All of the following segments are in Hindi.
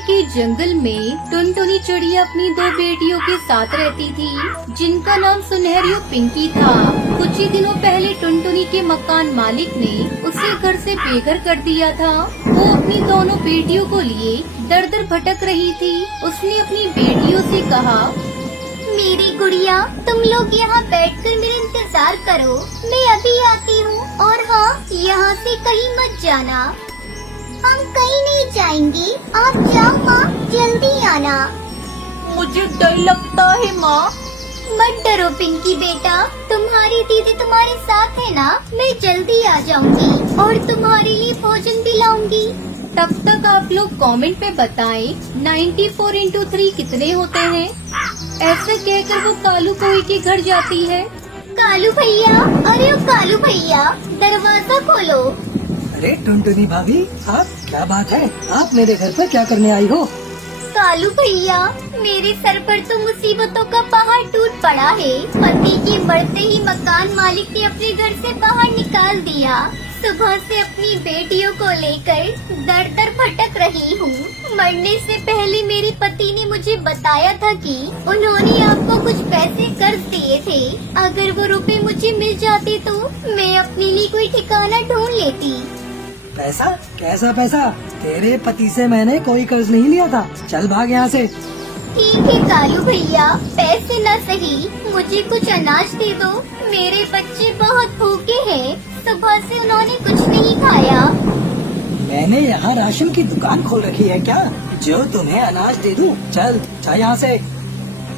के जंगल में टुनटुनी चिड़िया अपनी दो बेटियों के साथ रहती थी, जिनका नाम सुनहरी और पिंकी था। कुछ ही दिनों पहले टुनटुनी के मकान मालिक ने उसे घर से बेघर कर दिया था। वो अपनी दोनों बेटियों को लिए दर दर भटक रही थी। उसने अपनी बेटियों से कहा, मेरी गुड़िया, तुम लोग यहाँ बैठकर मेरा इंतजार करो, मैं अभी आती हूँ। और हाँ, यहाँ से कहीं मत जाना। हम कहीं नहीं जाएंगे, आप जाओ माँ, जल्दी आना। मुझे डर लगता है माँ। मत डरो पिंकी बेटा, तुम्हारी दीदी तुम्हारे साथ है ना। मैं जल्दी आ जाऊंगी और तुम्हारे लिए भोजन भी लाऊंगी। तब तक आप लोग कमेंट में बताएं 94 इंटू 3 कितने होते हैं। ऐसे कहकर वो कालू कोई के घर जाती है। कालू भैया, अरे ओ कालू भैया, दरवाजा खोलो। अरे टुनटुनी भाभी, आप क्या बात है? आप मेरे घर पर क्या करने आई हो? कालू भैया, मेरे सर पर तो मुसीबतों का पहाड़ टूट पड़ा है। पति के मरते ही मकान मालिक ने अपने घर से बाहर निकाल दिया। सुबह से अपनी बेटियों को लेकर दर दर भटक रही हूँ। मरने से पहले मेरे पति ने मुझे बताया था कि उन्होंने आपको कुछ पैसे कर्ज दिए थे। अगर वो रुपए मुझे मिल जाते तो मैं अपने लिए कोई ठिकाना ढूंढ लेती। पैसा? कैसा पैसा? तेरे पति से मैंने कोई कर्ज नहीं लिया था। चल भाग यहाँ से। ठीक है कालू भैया, पैसे न सही, मुझे कुछ अनाज दे दो। मेरे बच्चे बहुत भूखे हैं, सुबह से उन्होंने कुछ नहीं खाया। मैंने यहाँ राशन की दुकान खोल रखी है क्या, जो तुम्हें अनाज दे दूँ? चल यहाँ से।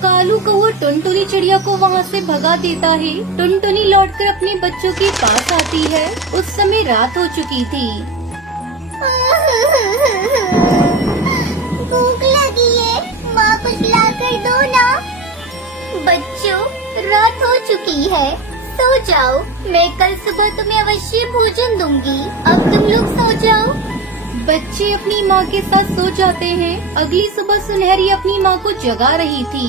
कालू कौआ टुनटुनी चिड़िया को वहाँ से भगा देता है। टुनटुनी लौटकर अपने बच्चों के पास आती है। उस समय रात हो चुकी थी। भूख लगी है, माँ कुछ लाकर दो ना। बच्चों, रात हो चुकी है, सो जाओ। मैं कल सुबह तुम्हें अवश्य भोजन दूंगी। अब तुम लोग सो जाओ। बच्चे अपनी माँ के साथ सो जाते हैं। अगली सुबह सुनहरी अपनी माँ को जगा रही थी।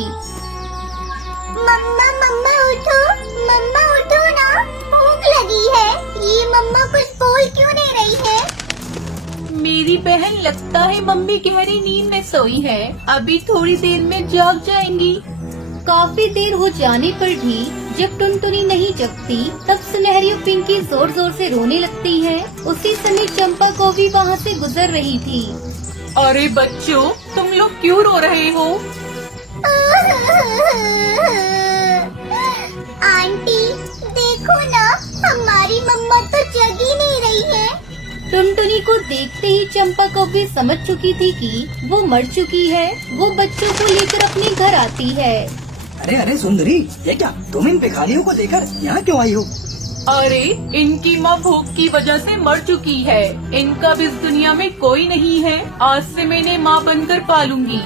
मम्मा मम्मा उठो, मम्मा उठो ना, भूख लगी है। ये मम्मा कुछ बोल क्यों नहीं रही है? मेरी बहन, लगता है मम्मी गहरी नींद में सोई है, अभी थोड़ी देर में जाग जाएंगी। काफी देर हो जाने पर भी जब टुनटुनी नहीं जगती, तब सुनहरी और पिंकी जोर जोर से रोने लगती है। उसी समय चंपा को भी वहाँ से गुजर रही थी। अरे बच्चों, तुम लोग क्यों रो रहे हो? आंटी, देखो ना, हमारी मम्मा तो जग ही नहीं रही है। टुनटुनी को देखते ही चंपा को भी समझ चुकी थी कि वो मर चुकी है। वो बच्चों को लेकर अपने घर आती है। अरे अरे सुंदरी, ये क्या, तुम इन भिखारियों को देकर यहाँ क्यों आई हो? अरे, इनकी माँ भूख की वजह से मर चुकी है। इनका भी इस दुनिया में कोई नहीं है। आज से मैं इन्हें माँ बनकर पालूंगी।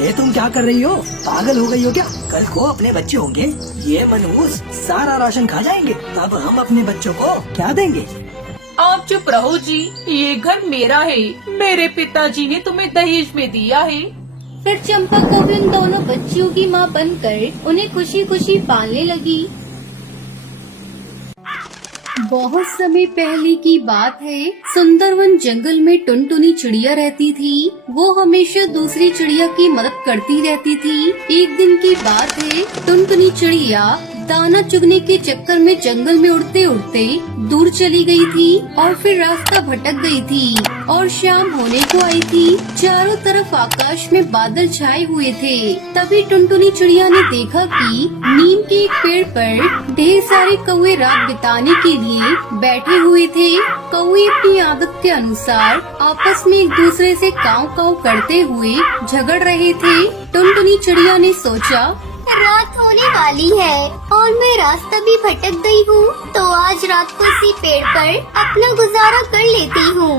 ये तुम क्या कर रही हो? पागल हो गई हो क्या? कल को अपने बच्चे होंगे, ये मनहूस सारा राशन खा जाएंगे, तब हम अपने बच्चों को क्या देंगे? आप चुप रहो जी, ये घर मेरा है। मेरे पिताजी ने तुम्हें दहेज में दिया है। फिर चंपा को भी उन दोनों बच्चियों की माँ बनकर उन्हें खुशी खुशी पालने लगी। बहुत समय पहले की बात है। सुंदरवन जंगल में टुनटुनी चिड़िया रहती थी। वो हमेशा दूसरी चिड़िया की मदद करती रहती थी। एक दिन की बात है, टुनटुनी चिड़िया दाना चुगने के चक्कर में जंगल में उड़ते उड़ते दूर चली गई थी और फिर रास्ता भटक गई थी और शाम होने को आई थी। चारों तरफ आकाश में बादल छाए हुए थे। तभी टुनटुनी चिड़िया ने देखा कि नीम के एक पेड़ पर ढेर सारे कौवे रात बिताने के लिए बैठे हुए थे। कौवे अपनी आदत के अनुसार आपस में एक दूसरे से काव काव करते हुए झगड़ रहे थे। टुनटुनी चिड़िया ने सोचा, रात होने वाली है और मैं रास्ता भी भटक गई हूँ, तो आज रात को इसी पेड़ पर अपना गुजारा कर लेती हूँ।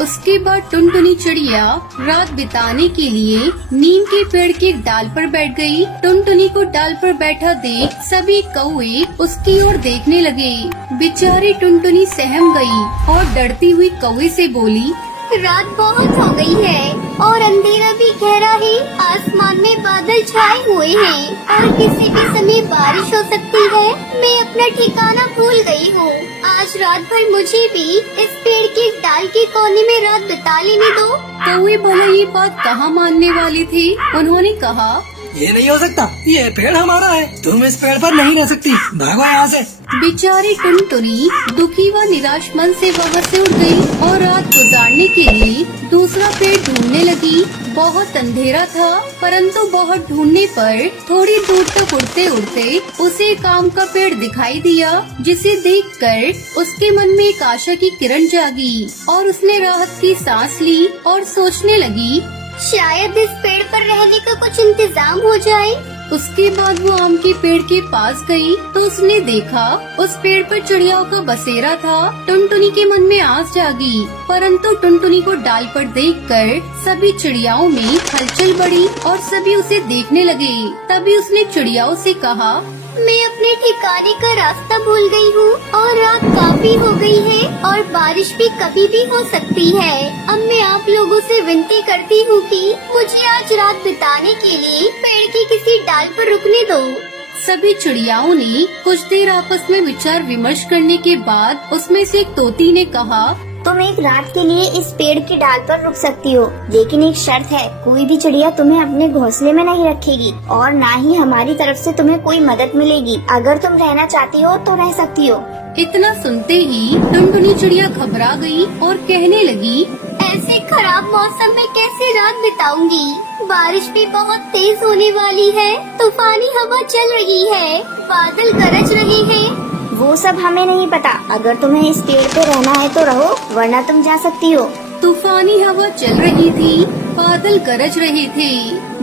उसके बाद टुनटुनी चिड़िया रात बिताने के लिए नीम के पेड़ के एक डाल पर बैठ गई। टुनटुनी को डाल पर बैठा देख सभी कौवे उसकी ओर देखने लगे। बेचारी टुनटुनी सहम गई और डरती हुई कौवे से बोली, रात बहुत हो गई है और अंधेरा भी गहरा है। आसमान में बादल छाए हुए हैं और किसी भी समय बारिश हो सकती है। मैं अपना ठिकाना भूल गई हूँ। आज रात भर मुझे भी इस पेड़ के डाल के कोने में रात बिता लेने दो। कौवे भला ये बात कहाँ मानने वाले थे। उन्होंने कहा, ये नहीं हो सकता, ये पेड़ हमारा है, तुम इस पेड़ पर नहीं रह सकती, भागो यहाँ से। बेचारी टुनटुनी दुखी व निराश मन से वहाँ से उठ गई और रात गुजारने के लिए दूसरा पेड़ ढूंढने लगी। बहुत अंधेरा था, परंतु बहुत ढूंढने पर थोड़ी दूर तक उड़ते उड़ते उसे एक आम का पेड़ दिखाई दिया, जिसे देखकर उसके मन में एक आशा की किरण जागी और उसने राहत की सांस ली और सोचने लगी, शायद इस पेड़ पर रहने का कुछ इंतजाम हो जाए। उसके बाद वो आम के पेड़ के पास गई तो उसने देखा उस पेड़ पर चिड़ियाओं का बसेरा था। टुनटुनी के मन में आस जागी, परंतु टुनटुनी को डाल पर देखकर सभी चिड़ियाओं में हलचल बढ़ी और सभी उसे देखने लगे। तभी उसने चिड़ियाओं से कहा, मैं अपने ठिकाने का रास्ता भूल गई हूँ और रात काफी हो गई है और बारिश भी कभी भी हो सकती है। अब मैं आप लोगों से विनती करती हूँ कि मुझे आज रात बिताने के लिए पेड़ के किसी डाल पर रुकने दो। सभी चिड़ियाओं ने कुछ देर आपस में विचार विमर्श करने के बाद उसमें से एक तोती ने कहा, तुम एक रात के लिए इस पेड़ की डाल पर रुक सकती हो, लेकिन एक शर्त है, कोई भी चिड़िया तुम्हें अपने घोंसले में नहीं रखेगी और न ही हमारी तरफ से तुम्हें कोई मदद मिलेगी। अगर तुम रहना चाहती हो तो रह सकती हो। इतना सुनते ही टुनटुनी चिड़िया घबरा गई और कहने लगी, ऐसे खराब मौसम में कैसे रात बिताऊंगी? बारिश भी बहुत तेज होने वाली है, तूफानी हवा चल रही है, बादल गरज रहे हैं। वो सब हमें नहीं पता, अगर तुम्हें इस पेड़ पे रहना है तो रहो, वरना तुम जा सकती हो। तूफानी हवा चल रही थी, बादल गरज रहे थे,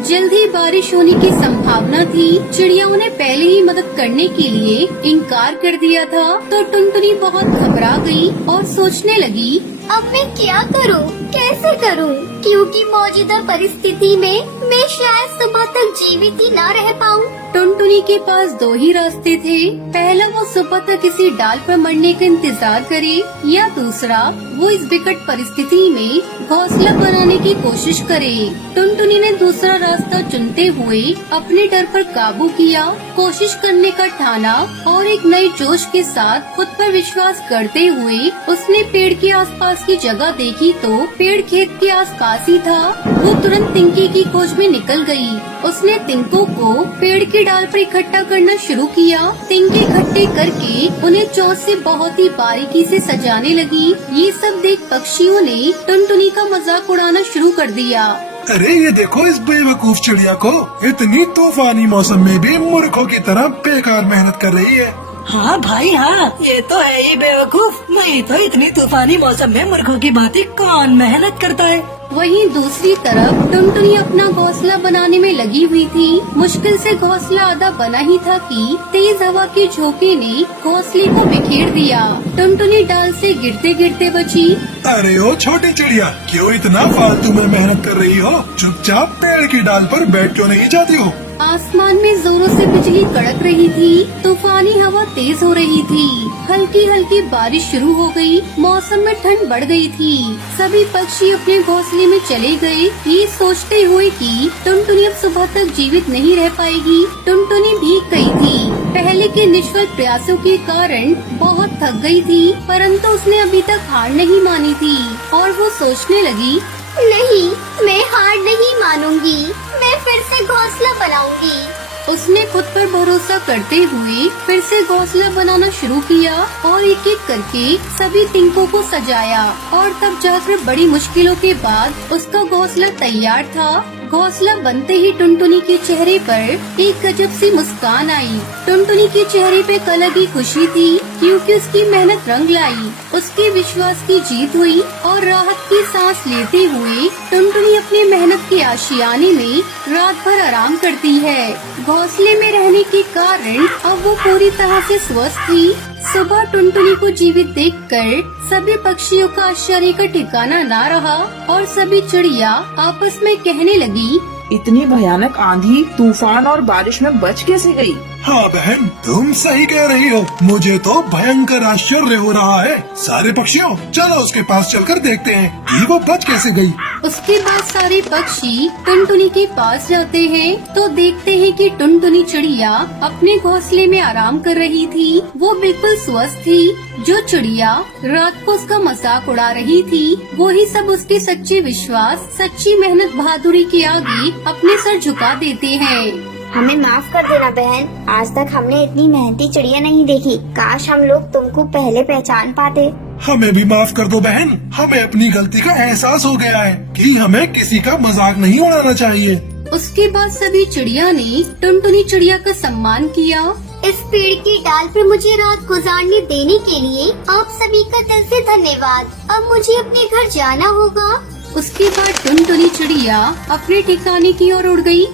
जल्द ही बारिश होने की संभावना थी। चिड़ियाओं ने पहले ही मदद करने के लिए इनकार कर दिया था, तो टुनटुनी बहुत घबरा गई और सोचने लगी, अब मैं क्या करूं? कैसे करूं? क्योंकि मौजूदा परिस्थिति में मैं शायद सुबह तक जीवित ही न रह पाऊं। टुनटुनी के पास दो ही रास्ते थे, पहला वो सुबह तक किसी डाल पर मरने का इंतजार करे या दूसरा वो इस विकट परिस्थिति में घोंसला बनाने की कोशिश करे। टुनटुनी ने दूसरा रास्ता चुनते हुए अपने डर पर काबू किया, कोशिश करने का ठाना और एक नए जोश के साथ खुद पर विश्वास करते हुए उसने पेड़ के आसपास की जगह देखी तो पेड़ खेत के आसपास ही था। वो तुरंत तिनके की खोज में निकल गई। उसने तिनकों को पेड़ के डाल पर इकट्ठा करना शुरू किया। तिनके इकट्ठे करके उन्हें चोंच से बहुत ही बारीकी से सजाने लगी। ये सब देख पक्षियों ने टुनटुनी का मजाक उड़ाना शुरू कर दिया। अरे ये देखो इस बेवकूफ चिड़िया को, इतनी तूफानी मौसम में भी मूर्खों की तरह बेकार मेहनत कर रही है। हाँ भाई हाँ, ये तो है ही बेवकूफ, नहीं तो इतनी तूफानी मौसम में मूर्खों की भांति कौन मेहनत करता है। वहीं दूसरी तरफ टुनटुनी अपना घोंसला बनाने में लगी हुई थी। मुश्किल से घोंसला आधा बना ही था कि तेज हवा के झोंके ने घोंसले को बिखेर दिया। टुनटुनी डाल से गिरते गिरते बची। अरे ओ छोटी चिड़िया, क्यों इतना फालतू में मेहनत कर रही हो? चुपचाप पेड़ की डाल पर बैठ क्यों नहीं जाती हो? आसमान में जोरों से बिजली कड़क रही थी, तूफानी हवा तेज हो रही थी, हल्की हल्की बारिश शुरू हो गई, मौसम में ठंड बढ़ गई थी। सभी पक्षी अपने घोंसले में चले गए, ये सोचते हुए कि टुनटुनी अब सुबह तक जीवित नहीं रह पाएगी। टुनटुनी भीग गई थी, पहले के निष्फल प्रयासों के कारण बहुत थक गई थी, परंतु उसने अभी तक हार नहीं मानी थी और वो सोचने लगी, नहीं, मैं हार नहीं मानूंगी, मैं फिर से घोंसला बनाऊंगी। उसने खुद पर भरोसा करते हुए फिर से घोंसला बनाना शुरू किया और एक एक करके सभी तिनकों को सजाया और तब जाकर बड़ी मुश्किलों के बाद उसका घोंसला तैयार था। घोंसला बनते ही टुनटुनी के चेहरे पर एक गजब सी मुस्कान आई। टुनटुनी के चेहरे पे अलग ही खुशी थी, क्योंकि उसकी मेहनत रंग लाई, उसके विश्वास की जीत हुई और राहत की सांस लेते हुए टुनटुनी अपनी मेहनत के आशियाने में रात भर आराम करती है। घोंसले में रहने के कारण अब वो पूरी तरह से स्वस्थ थी। सुबह टुनटुनी को जीवित देखकर सभी पक्षियों का आश्चर्य का ठिकाना ना रहा और सभी चिड़िया आपस में कहने लगी, इतनी भयानक आंधी, तूफान और बारिश में बच कैसे गई? हाँ बहन, तुम सही कह रही हो। मुझे तो भयंकर आश्चर्य हो रहा है। सारे पक्षियों, चलो उसके पास चलकर देखते हैं कि वो बच कैसे गई। उसके बाद सारे पक्षी टुनटुनी के पास जाते हैं तो देखते हैं कि टुनटुनी चिड़िया अपने घोंसले में आराम कर रही थी। वो बिल्कुल स्वस्थ थी। जो चिड़िया रात को उसका मजाक उड़ा रही थी, वो ही सब उसके सच्चे विश्वास, सच्ची मेहनत, बहादुरी के आगे अपने सर झुका देते हैं। हमें माफ कर देना बहन, आज तक हमने इतनी मेहनती चिड़िया नहीं देखी। काश हम लोग तुमको पहले पहचान पाते। हमें भी माफ कर दो बहन। हमें अपनी गलती का एहसास हो गया है कि हमें किसी का मजाक नहीं उड़ाना चाहिए। उसके बाद सभी चिड़िया ने टुनटुनी चिड़िया का सम्मान किया। इस पेड़ की डाल पर मुझे रात गुजारने देने के लिए आप सभी का दिल से धन्यवाद। अब मुझे अपने घर जाना होगा। उसके बाद टुनटुनी चिड़िया अपने ठिकाने की ओर उड़ गई।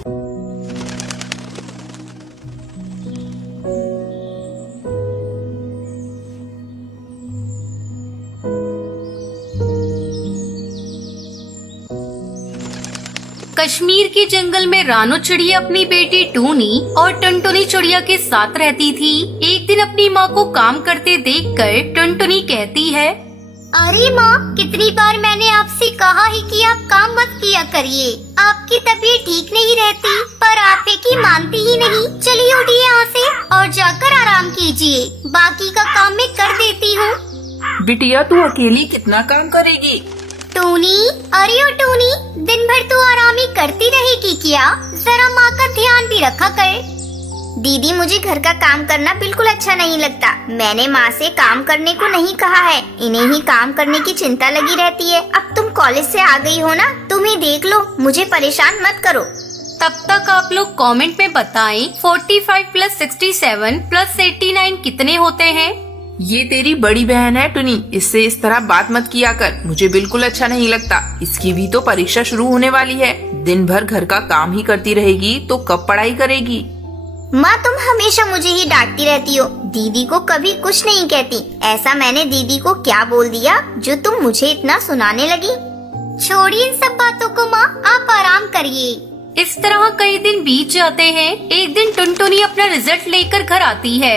कश्मीर के जंगल में रानो चिड़िया अपनी बेटी टूनी और टुनटुनी चिड़िया के साथ रहती थी। एक दिन अपनी माँ को काम करते देखकर टुनटुनी कहती है, अरे माँ, कितनी बार मैंने आपसे कहा है कि आप काम मत किया करिए। आपकी तबीयत ठीक नहीं रहती, पर आप एक ही मानती ही नहीं। चलिए उठिए यहाँ से और जाकर आराम कीजिए। बाकी का काम मैं कर देती हूँ। बिटिया, तू अकेली कितना काम करेगी? टूनी, अरे ओ टूनी, दिन भर तू आराम ही करती रहेगी क्या? जरा माँ का ध्यान भी रखा कर। दीदी, मुझे घर का काम करना बिल्कुल अच्छा नहीं लगता। मैंने माँ से काम करने को नहीं कहा है। इन्हें ही काम करने की चिंता लगी रहती है। अब तुम कॉलेज से आ गई हो ना, तुम ही देख लो, मुझे परेशान मत करो। तब तक आप लोग कमेंट में बताएं 45 + 67 + 89 कितने होते हैं। ये तेरी बड़ी बहन है टुनी, इससे इस तरह बात मत किया कर। मुझे बिल्कुल अच्छा नहीं लगता। इसकी भी तो परीक्षा शुरू होने वाली है। दिन भर घर का काम ही करती रहेगी तो कब पढ़ाई करेगी? माँ, तुम हमेशा मुझे ही डांटती रहती हो, दीदी को कभी कुछ नहीं कहती। ऐसा मैंने दीदी को क्या बोल दिया जो तुम मुझे इतना सुनाने लगी? छोड़िए इन सब बातों को माँ, आप आराम करिए। इस तरह कई दिन बीत जाते हैं। एक दिन टुनटुनी अपना रिजल्ट लेकर घर आती है।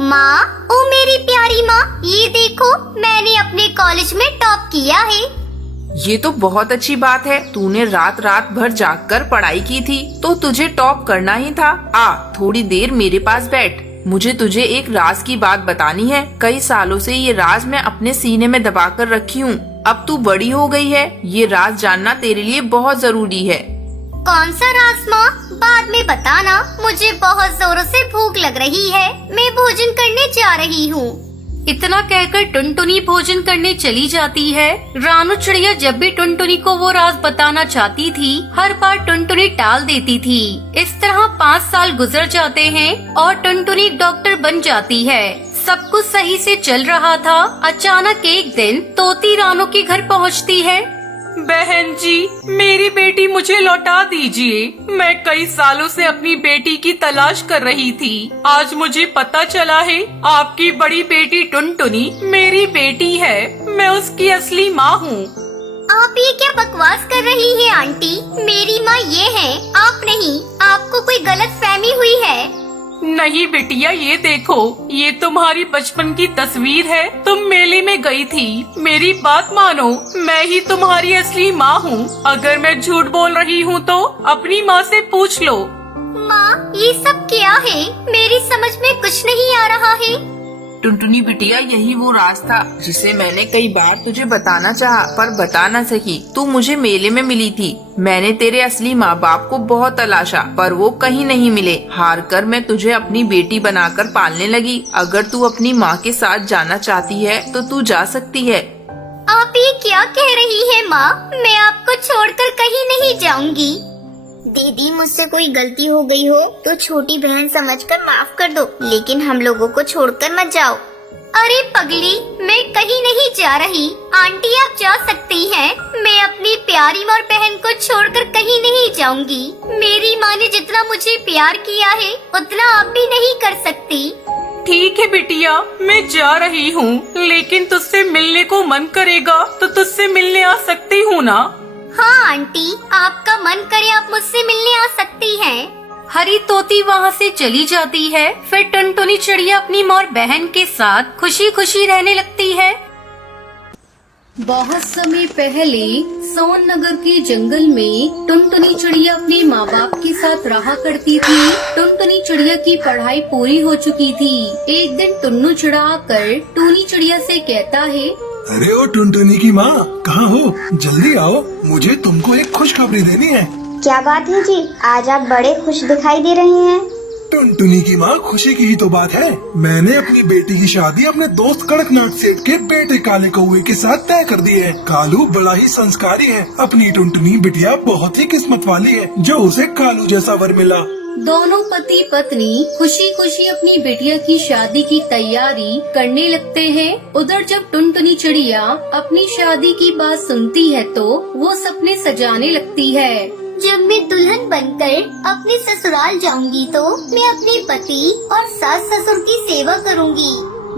माँ, ओ मेरी प्यारी माँ, ये देखो, मैंने अपने कॉलेज में टॉप किया है। ये तो बहुत अच्छी बात है। तूने रात रात भर जागकर पढ़ाई की थी तो तुझे टॉप करना ही था। आ, थोड़ी देर मेरे पास बैठ। मुझे तुझे एक राज की बात बतानी है। कई सालों से ये राज मैं अपने सीने में दबा कर रखी हूँ। अब तू बड़ी हो गई है, ये राज जानना तेरे लिए बहुत जरूरी है। कौन सा राज माँ? बाद में बताना, मुझे बहुत जोरों से भूख लग रही है। मैं भोजन करने जा रही हूँ। इतना कहकर टुनटुनी भोजन करने चली जाती है। रानू चिड़िया जब भी टुनटुनी को वो राज बताना चाहती थी, हर बार टुनटुनी टाल देती थी। इस तरह 5 साल गुजर जाते हैं और टुनटुनी डॉक्टर बन जाती है। सब कुछ सही से चल रहा था। अचानक एक दिन तोती रानू के घर पहुँचती है। बहन जी, मेरी बेटी मुझे लौटा दीजिए। मैं कई सालों से अपनी बेटी की तलाश कर रही थी। आज मुझे पता चला है आपकी बड़ी बेटी टुनटुनी मेरी बेटी है। मैं उसकी असली माँ हूँ। आप ये क्या बकवास कर रही है आंटी? मेरी माँ ये है, आप नहीं। आपको कोई गलत फहमी हुई है। नहीं बिटिया, ये देखो, ये तुम्हारी बचपन की तस्वीर है। तुम मेले में गई थी। मेरी बात मानो, मैं ही तुम्हारी असली माँ हूँ। अगर मैं झूठ बोल रही हूँ तो अपनी माँ से पूछ लो। माँ, ये सब क्या है? मेरी समझ में कुछ नहीं आ रहा है। टुनटुनी बिटिया, यही वो राज था जिसे मैंने कई बार तुझे बताना चाहा पर बता न सकी। तू मुझे मेले में मिली थी। मैंने तेरे असली माँ बाप को बहुत तलाशा पर वो कहीं नहीं मिले। हार कर मैं तुझे अपनी बेटी बनाकर पालने लगी। अगर तू अपनी माँ के साथ जाना चाहती है तो तू जा सकती है। आप ये क्या कह रही है माँ? मैं आपको छोड़कर कहीं नहीं जाऊंगी। दीदी, मुझसे कोई गलती हो गई हो तो छोटी बहन समझकर माफ कर दो, लेकिन हम लोगों को छोड़कर मत जाओ। अरे पगली, मैं कहीं नहीं जा रही। आंटी, आप जा सकती हैं। मैं अपनी प्यारी और बहन को छोड़कर कहीं नहीं जाऊंगी। मेरी माँ ने जितना मुझे प्यार किया है उतना आप भी नहीं कर सकती। ठीक है बिटिया, मैं जा रही हूँ, लेकिन तुझसे मिलने को मन करेगा तो तुझसे मिलने आ सकती हूँ ना? हाँ आंटी, आपका मन करे आप मुझसे मिलने आ सकती हैं। हरी तोती वहाँ से चली जाती है। फिर टुनटुनी चिड़िया अपनी मोर बहन के साथ खुशी खुशी रहने लगती है। बहुत समय पहले सोन नगर के जंगल में टुनटुनी चिड़िया अपने माँ बाप के साथ रहा करती थी। टुनटुनी चिड़िया की पढ़ाई पूरी हो चुकी थी। एक दिन टुन्नू चिड़ा आकर टूनी चिड़िया से कहता है, अरे ओ टुनटुनी की माँ, कहाँ हो? जल्दी आओ, मुझे तुमको एक खुशखबरी देनी है। क्या बात है जी, आज आप बड़े खुश दिखाई दे रहे हैं। टुनटुनी की माँ, खुशी की ही तो बात है। मैंने अपनी बेटी की शादी अपने दोस्त कड़कनाथ सेठ के बेटे काले कौवे के साथ तय कर दी है। कालू बड़ा ही संस्कारी है। अपनी टुनटुनी बिटिया बहुत ही किस्मत वाली है जो उसे कालू जैसा वर मिला। दोनों पति पत्नी खुशी खुशी अपनी बिटिया की शादी की तैयारी करने लगते हैं। उधर जब टुनटुनी चिड़िया अपनी शादी की बात सुनती है तो वो सपने सजाने लगती है। जब मैं दुल्हन बनकर अपने ससुराल जाऊंगी तो मैं अपने पति और सास ससुर की सेवा करूंगी।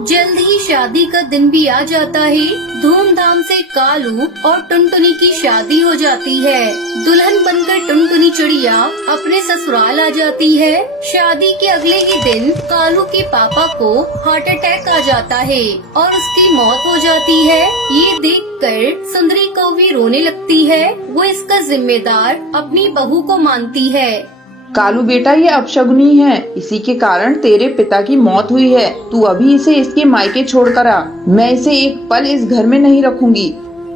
जल्द ही शादी का दिन भी आ जाता है। धूमधाम से कालू और टुनटुनी की शादी हो जाती है। दुल्हन बनकर टुनटुनी चिड़िया अपने ससुराल आ जाती है। शादी के अगले ही दिन कालू के पापा को हार्ट अटैक आ जाता है और उसकी मौत हो जाती है। ये देखकर सुंदरी कौवी रोने लगती है। वो इसका जिम्मेदार अपनी बहू को मानती है। कालू बेटा, ये अपशगुनी है। इसी के कारण तेरे पिता की मौत हुई है। तू अभी इसे इसके मायके छोड़कर आ। मैं इसे एक पल इस घर में नहीं रखूंगी।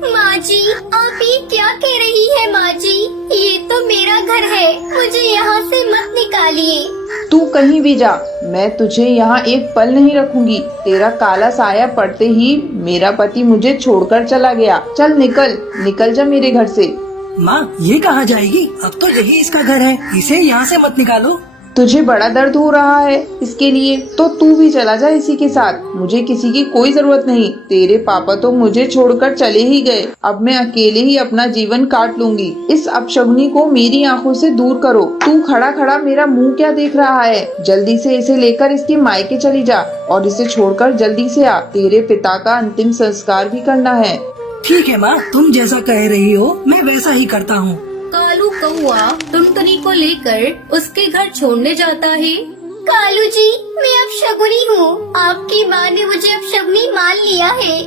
माँ जी, आप ये क्या कह रही है माँ जी? ये तो मेरा घर है, मुझे यहाँ से मत निकालिए। तू कहीं भी जा, मैं तुझे यहाँ एक पल नहीं रखूंगी। तेरा काला साया पड़ते ही मेरा पति मुझे छोड़कर चला गया। चल निकल जा मेरे घर से। माँ, ये कहाँ जाएगी? अब तो यही इसका घर है, इसे यहाँ से मत निकालो। तुझे बड़ा दर्द हो रहा है इसके लिए, तो तू भी चला जा इसी के साथ। मुझे किसी की कोई जरूरत नहीं। तेरे पापा तो मुझे छोड़कर चले ही गए। अब मैं अकेले ही अपना जीवन काट लूंगी। इस अपशगुनी को मेरी आंखों से दूर करो। तू खड़ा खड़ा मेरा मुंह क्या देख रहा है? जल्दी से इसे लेकर इसके मायके चली जा और इसे छोड़कर जल्दी से आ। तेरे पिता का अंतिम संस्कार भी करना है। ठीक है माँ, तुम जैसा कह रही हो मैं वैसा ही करता हूँ। कालू कौआ टुनटुनी को लेकर उसके घर छोड़ने जाता है। कालू जी, मैं अपशगुनी हूँ। आपकी माँ ने मुझे अपशगुनी मान लिया है।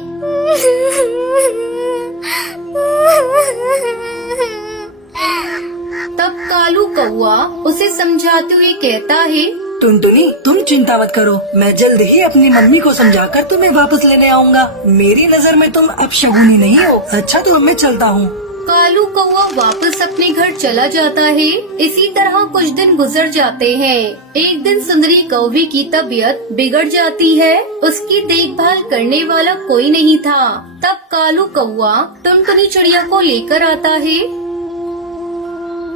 तब कालू कौआ उसे समझाते हुए कहता है, टुनटुनी, तुम चिंता मत करो, मैं जल्द ही अपनी मम्मी को समझाकर तुम्हें वापस लेने आऊँगा। मेरी नजर में तुम अपशगुनी नहीं हो। अच्छा तो मैं चलता हूँ। कालू कौआ वापस अपने घर चला जाता है। इसी तरह कुछ दिन गुजर जाते हैं। एक दिन सुंदरी कौवी की तबीयत बिगड़ जाती है। उसकी देखभाल करने वाला कोई नहीं था। तब कालू कौआ टुनटुनी चिड़िया को लेकर आता है।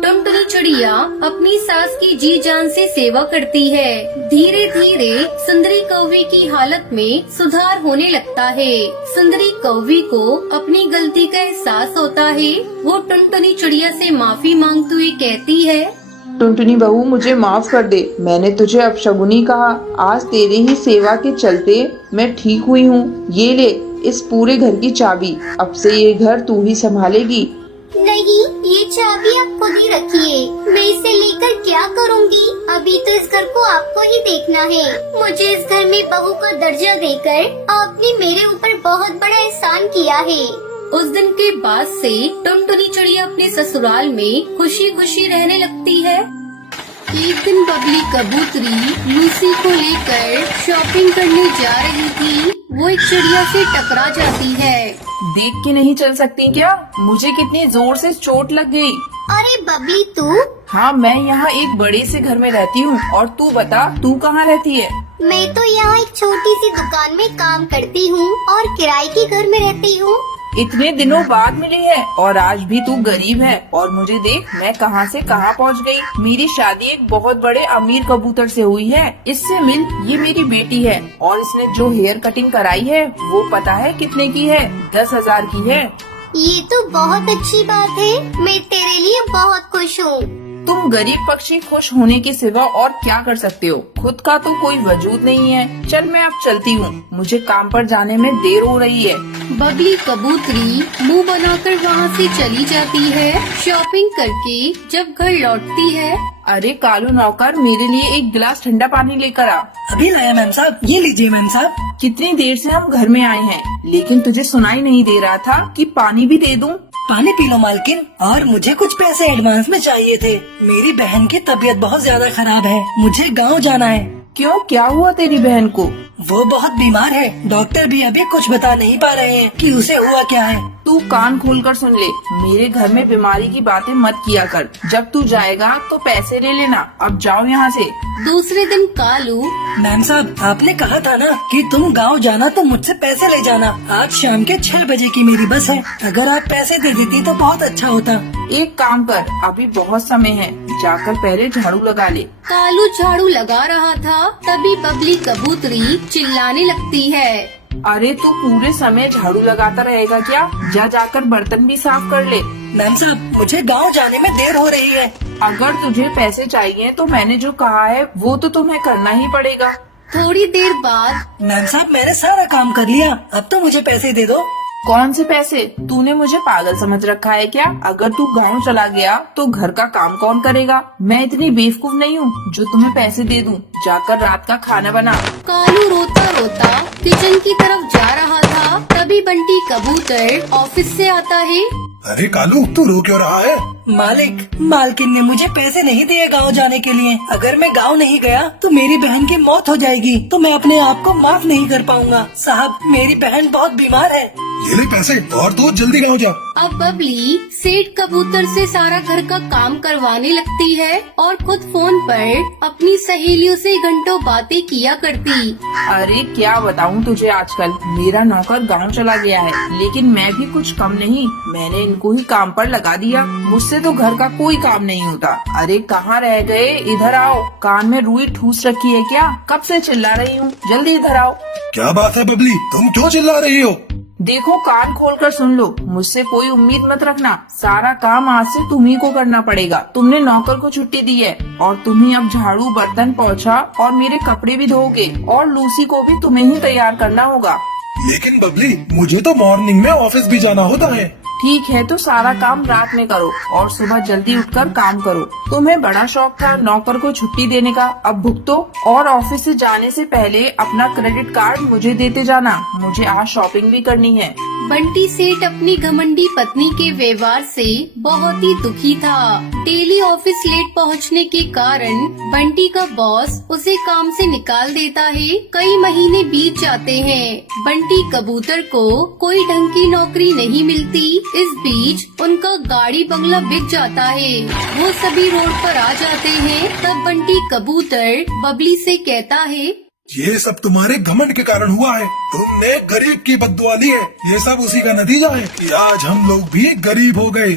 टुनटुनी चिड़िया अपनी सास की जी जान से सेवा करती है। धीरे धीरे सुंदरी कौवी की हालत में सुधार होने लगता है। सुंदरी कौवी को अपनी गलती का एहसास होता है। वो टुनटुनी चिड़िया से माफी मांगते हुए कहती है, टुनटुनी बहू, मुझे माफ कर दे। मैंने तुझे अपशगुनी कहा। आज तेरे ही सेवा के चलते मैं ठीक हुई हूँ। ये ले इस पूरे घर की चाबी। अब से ये घर तू ही संभालेगी। नहीं, ये चाबी आप खुद ही रखिए। मैं इसे लेकर क्या करूँगी? अभी तो इस घर को आपको ही देखना है। मुझे इस घर में बहू का दर्जा देकर आपने मेरे ऊपर बहुत बड़ा एहसान किया है। उस दिन के बाद से टुनटुनी चिड़िया अपने ससुराल में खुशी खुशी रहने लगती है। एक दिन बबली कबूतरी लूसी को लेकर शॉपिंग करने जा रही थी। वो एक चिड़िया से टकरा जाती है। देख के नहीं चल सकती क्या? मुझे कितनी जोर से चोट लग गई। अरे बबली, तू? हाँ, मैं यहाँ एक बड़े से घर में रहती हूँ। और तू बता, तू कहाँ रहती है? मैं तो यहाँ एक छोटी सी दुकान में काम करती हूँ और किराए के घर में रहती हूँ। इतने दिनों बाद मिली है और आज भी तू गरीब है। और मुझे देख, मैं कहां से कहां पहुंच गई। मेरी शादी एक बहुत बड़े अमीर कबूतर से हुई है। इससे मिल, ये मेरी बेटी है। और इसने जो हेयर कटिंग कराई है वो पता है कितने की है? 10,000 की है। ये तो बहुत अच्छी बात है। मैं तेरे लिए बहुत खुश हूँ। तुम गरीब पक्षी खुश होने के सिवा और क्या कर सकते हो? खुद का तो कोई वजूद नहीं है। चल मैं अब चलती हूँ, मुझे काम पर जाने में देर हो रही है। बबली कबूतरी मुंह बनाकर वहाँ से चली जाती है। शॉपिंग करके जब घर लौटती है, अरे कालू नौकर, मेरे लिए एक गिलास ठंडा पानी लेकर आ। अभी लाया मैम साहब, ये लीजिए मैम साहब। कितनी देर से हम घर में आए हैं, लेकिन तुझे सुनाई नहीं दे रहा था कि पानी भी दे दूं? पानी पी लो मालकिन, और मुझे कुछ पैसे एडवांस में चाहिए थे। मेरी बहन की तबीयत बहुत ज्यादा खराब है, मुझे गांव जाना है। क्यों, क्या हुआ तेरी बहन को? वो बहुत बीमार है, डॉक्टर भी अभी कुछ बता नहीं पा रहे हैं कि उसे हुआ क्या है। तू कान खोलकर सुन ले, मेरे घर में बीमारी की बातें मत किया कर। जब तू जाएगा तो पैसे ले लेना। अब जाओ यहाँ से। दूसरे दिन कालू, मैम साहब, आपने कहा था ना कि तुम गांव जाना तो मुझसे पैसे ले जाना। आज शाम के 6 बजे की मेरी बस है, अगर आप पैसे दे देती तो बहुत अच्छा होता। एक काम कर, अभी बहुत समय है, जाकर पहले झाड़ू लगा ले। कालू झाड़ू लगा रहा था, तभी बबली कबूतरी चिल्लाने लगती है। अरे तू पूरे समय झाड़ू लगाता रहेगा क्या? जा जाकर बर्तन भी साफ कर ले। मैम साहब, मुझे गांव जाने में देर हो रही है। अगर तुझे पैसे चाहिए तो मैंने जो कहा है वो तो तुम्हें करना ही पड़ेगा। थोड़ी देर बाद, मैम साहब, मैंने सारा काम कर लिया, अब तो मुझे पैसे दे दो। कौन से पैसे? तूने मुझे पागल समझ रखा है क्या? अगर तू गांव चला गया तो घर का काम कौन करेगा? मैं इतनी बेवकूफ नहीं हूँ जो तुम्हें पैसे दे दूँ। जाकर रात का खाना बना। कालू रोता रोता किचन की तरफ जा रहा था, तभी बंटी कबूतर ऑफिस से आता है। अरे कालू, तू रो क्यों रहा है? मालिक, मालकिन ने मुझे पैसे नहीं दिए गांव जाने के लिए। अगर मैं गांव नहीं गया तो मेरी बहन की मौत हो जाएगी, तो मैं अपने आप को माफ नहीं कर पाऊंगा। साहब, मेरी बहन बहुत बीमार है। ये ले पैसे और तू जल्दी गाँव जा। अब बबली सेठ कबूतर से सारा घर का काम करवाने लगती है और खुद फोन पर अपनी सहेलियों से घंटों बातें किया करती। अरे क्या बताऊँ तुझे, आजकल मेरा नौकर गांव चला गया है, लेकिन मैं भी कुछ कम नहीं, मैंने इनको ही काम पर लगा दिया। मुझसे तो घर का कोई काम नहीं होता। अरे कहाँ रह गए? इधर आओ। कान में रुई ठूस रखी है क्या? कब से चिल्ला रही हूँ, जल्दी इधर आओ। क्या बात है बबली, तुम क्यों चिल्ला रही हो? देखो, कान खोलकर सुन लो, मुझसे कोई उम्मीद मत रखना। सारा काम आज से तुम्ही को करना पड़ेगा। तुमने नौकर को छुट्टी दी है और तुम्ही अब झाड़ू, बर्तन, पोछा और मेरे कपड़े भी धोगे, और लूसी को भी तुम्हें ही तैयार करना होगा। लेकिन बबली, मुझे तो मॉर्निंग में ऑफिस भी जाना होता है। ठीक है, तो सारा काम रात में करो और सुबह जल्दी उठकर काम करो। तुम्हें बड़ा शौक था नौकर को छुट्टी देने का, अब भुगतो। और ऑफिस से जाने से पहले अपना क्रेडिट कार्ड मुझे देते जाना, मुझे आज शॉपिंग भी करनी है। बंटी सेठ अपनी घमंडी पत्नी के व्यवहार से बहुत ही दुखी था। डेली ऑफिस लेट पहुंचने के कारण बंटी का बॉस उसे काम से निकाल देता है। कई महीने बीत जाते हैं, बंटी कबूतर को कोई ढंग की नौकरी नहीं मिलती। इस बीच उनका गाड़ी बंगला बिक जाता है, वो सभी रोड पर आ जाते हैं। तब बंटी कबूतर बबली से कहता है, ये सब तुम्हारे घमंड के कारण हुआ है। तुमने गरीब की बद्दुआ ली है। ये सब उसी का नतीजा है कि आज हम लोग भी गरीब हो गए।